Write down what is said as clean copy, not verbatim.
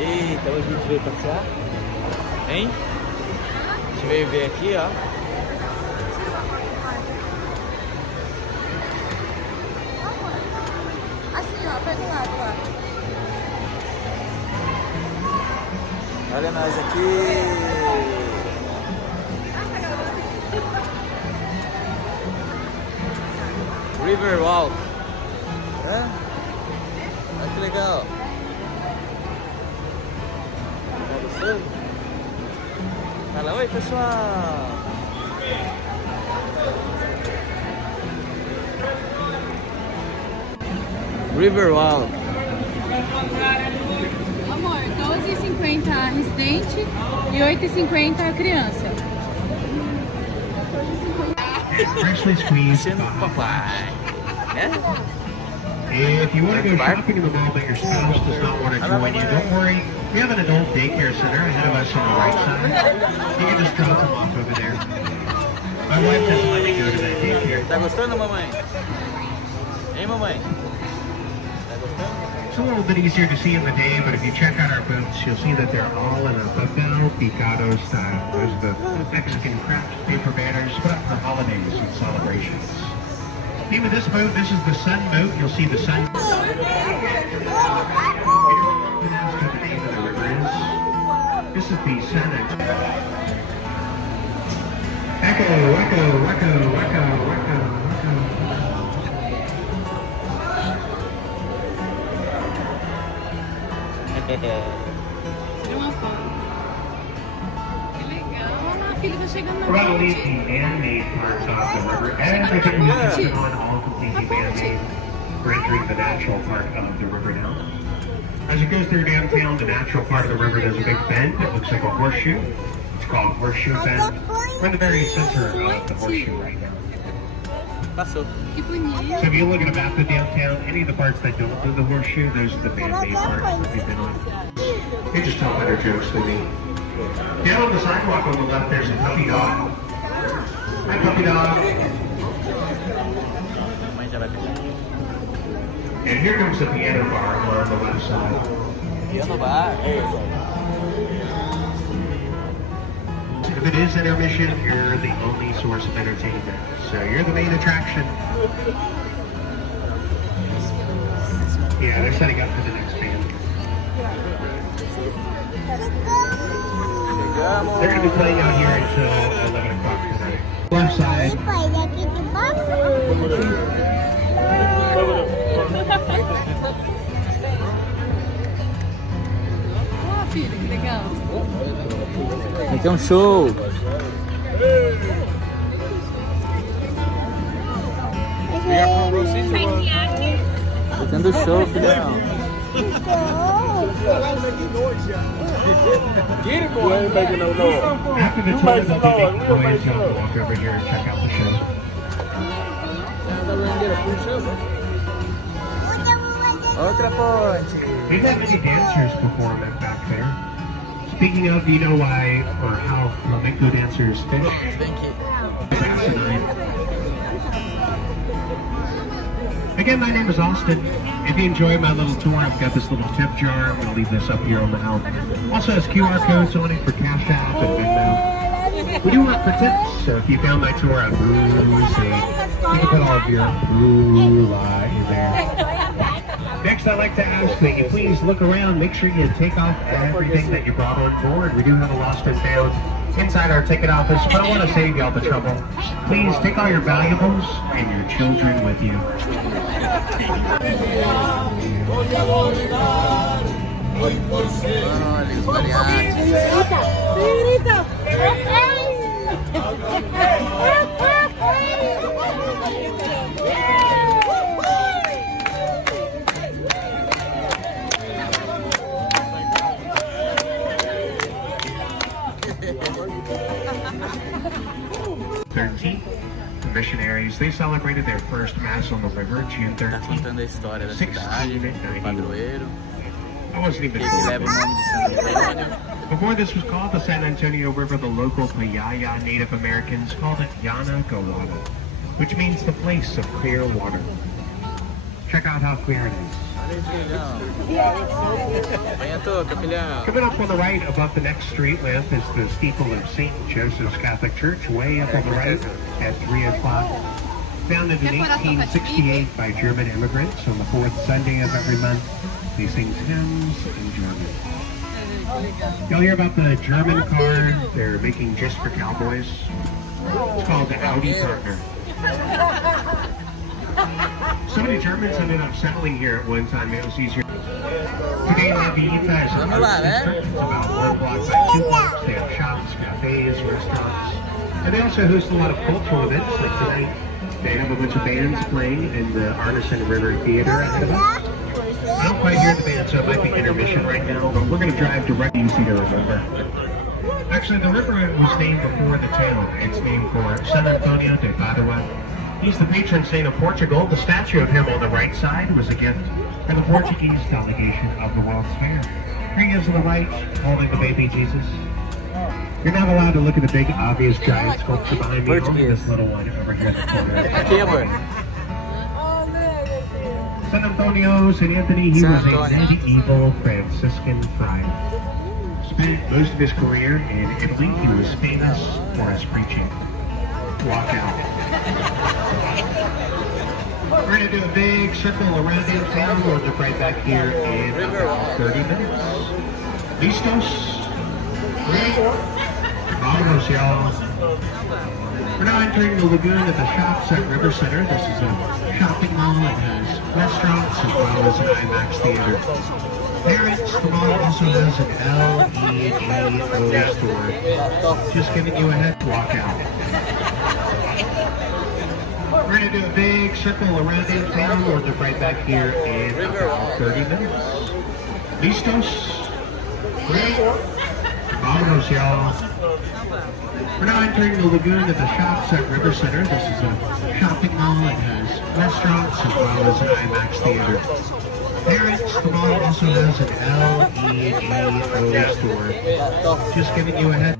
Eita, hoje a gente veio passear? Hein? A gente veio ver aqui, ó. Assim, ó, pega o lado, ó. Olha nós aqui. River Walk. Hã? Olha que legal. Tá gostoso? Fala, oi pessoal. River Walk. Amor, 12,50 a residente e 8,50 a criança. Freshly squeezed Papai. Né? If you want to go shopping in the mall but your spouse does not want to join you, don't worry. We have an adult daycare center ahead of us on the right side. You can just drop them off over there. My wife doesn't let me go to that daycare. Tá gostando, mamãe? Hein, mamãe? Tá gostando? It's a little bit easier to see in the day, but if you check out our booths, you'll see that they're all in a papel picado style. Those are the Mexican craft paper banners put up for holidays and celebrations. Name of this boat, this is the Sun Boat. You'll see the sun. As to the name of the river is. This is the Sun. Echo, echo, echo, echo, echo, echo. Tira uma foto. Que legal. Olha lá, filho, vai chegando na We're about to leave ponte. the man-made parts off the river. Everything is on all completely man-made. We're entering the natural part of the river now. As it goes through downtown, the natural part of the river, there's a big bend that looks like a horseshoe. It's called Horseshoe Bend. We're in the very center of the horseshoe right now. Passou. Que bonito. So if you look at a map of downtown, any of the parts that don't do the horseshoe, those are the man-made parts that we've been on. You just tell better jokes than me. Down on the sidewalk on the left, there's a puppy dog. Hi, puppy dog. Mamãe já vai pegar. And here comes the piano bar on the left side. Piano bar. If it is intermission, you're the only source of entertainment. So you're the main attraction. Yeah, they're setting up for the next band. Chegamos. They're going to be playing out here until 11 o'clock tonight. Left side. Ó, filho, que legal. Vai ter um show. Tá tendo show, filhão. After the tour, they'll be making noise. You'll walk over here and check out the show. Outra ponte. We've had many dancers perform it back there. Speaking of, do you know why or how flamenco dancers fish? Vem aqui. Asinine. Again, my name is Austin. If you enjoy my little tour, I've got this little tip jar. I'm going to leave this up here on the helm. Also has QR codes on it for Cash App and Venmo. We do work for tips, so if you found my tour on Boozy, you can put all of your moolah in there. Next, I'd like to ask that you please look around. Make sure you take off everything that you brought on board. We do have a lost and found inside our ticket office, but I want to save y'all the trouble. Please take all your valuables and your children with you. Olha os mariachis. The missionaries, they celebrated their first mass on the river June Tá 13th. contando a história da cidade, do padroeiro, I wasn't even que leva o nome de San Antônio. Before this was called the San Antonio River, the local Payaya Native Americans called it Yana Gawada, which means the place of clear water. Check out how clear it is. Olha esse filhão. Venha tu, filhão. Coming up on the right above the next street lamp is the steeple of St. Joseph's Catholic Church, way up on the right at 3 o'clock. Founded in 1868 by German immigrants on the fourth Sunday of every month. They sing hymns in German. Y'all hear about the German car they're making just for cowboys? It's called the Audi Partner. So many Germans ended up settling here at one time. It was easier. Today, La Villita is an art district. It's about 1 block by 2 blocks. They have shops, cafes, restaurants. And they also host a lot of cultural events. Like tonight, they have a bunch of bands playing in the Artisan River Theater ahead of us. I don't quite hear the band, so it might be intermission right now, but we're going to drive directly easy to remember. Actually, the river was named before the town. It's named for San Antonio de Padua. He's the patron saint of Portugal. The statue of him on the right side was a gift for the Portuguese delegation of the World's Fair. Here he is on the right, holding the baby Jesus. You're not allowed to look at the big, obvious giant sculpture behind me. Only this little one over here in the corner. San Antonio, St. Anthony, he was a medieval Franciscan friar. Spent most of his career in Italy. He was famous for his preaching. Walk out. We're going to do a big circle around downtown. We'll look right back here in about 30 minutes. Listos? Ready? Vámonos, y'all. We're now entering the lagoon at the Shops at River Center. This is a shopping mall that has restaurants as well as an IMAX theater. Parents, the mall also has an LEGO store. Just giving you a head walk out. We're going to do a big circle around downtown. We'll look right back here in about 30 minutes. Listos? Ready? Vámonos, y'all. We're now entering the lagoon at the Shops at River Center. This is a shopping mall that has restaurants as well as an IMAX theater. Parents, the mall also has an LEGO store. Just giving you a head.